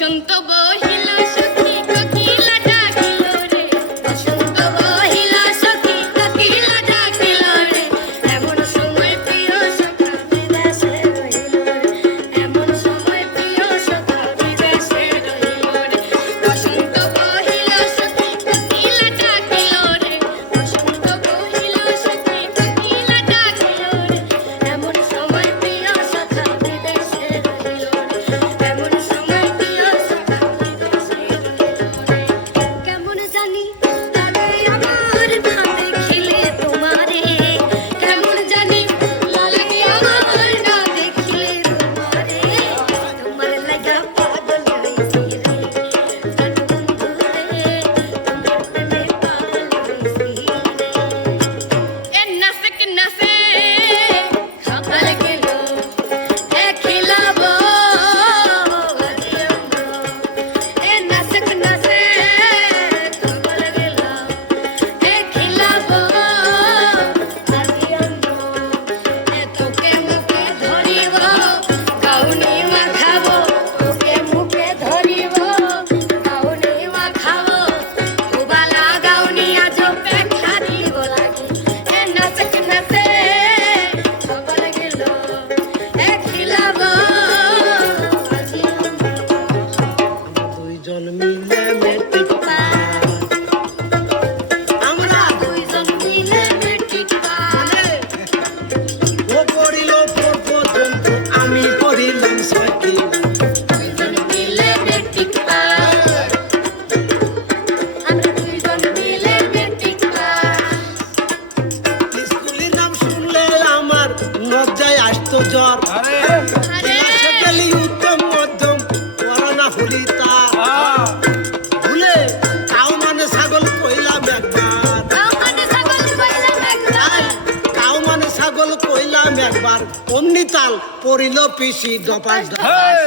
বসন্ত বহিল সখী কোকিলা ডাকিল রে, বসন্ত বহিল সখী কোকিলা ডাকিল রে, এমন সময় প্রিয় সখা বিদেশে রহিল রে, এমন সময় প্রিয় সখা বিদেশে রহিল রে, বসন্ত বহিল সখী কোকিলা ডাকিল রে, বসন্ত বহিল সখী কোকিলা ডাকিল রে, এমন সময় প্রিয় সখা বিদেশে রহিল রে, এমন সময় প্রিয় সখা বিদেশে রহিল রে। কেমন জানি লাগে আমার না দেখিলে তোমারে, কেমন জানি লাগে আমার না দেখিলে তোমারে, তোমার লাগা পাগল হইছি রে, জান বন্ধু রে, তোমার প্রেমে পাগল হইছি রে। এ নাসিক নাসে খাবার গেল এ খিলাব আজিয়ঙ্গ, এ নাসিক নাসে খাবার গেল এ খিলাব আজিয়ঙ্গ, এ তোকে মুখে ধরিব গাউনি মাখাব, তোকে মুখে ধরিব গাউনি মাখাব, উবালা গাউনি আজ পেখা দিব লাগি, এ নাচক নাচে খবর গেল এ খিলাব আজিয়ঙ্গ। দুইজন মিলে মেট্রিক আমরা দুইজন মিলে মেট্রিক পাস, ও পড়িল পর্যন্ত আমি পড়িলাম সাইকেল। দুইজন মিলে মেট্রিক পাস, আমরা দুইজন মিলে মেট্রিক পাস। স্কুলের নাম শুনলে আমার লজ্জায় আসতো জ্বর, আরে ক্লাসে গেলি উত্তম মধ্যম করোনা হলি তার ভুলে কাউ মানে ছাগল কইলাম একবার, আমাদের ছাগল কইলাম একবার, কাউ মানে ছাগল কইলাম একবার, অমনি তাল পড়িল পিসি দপাস দপাস।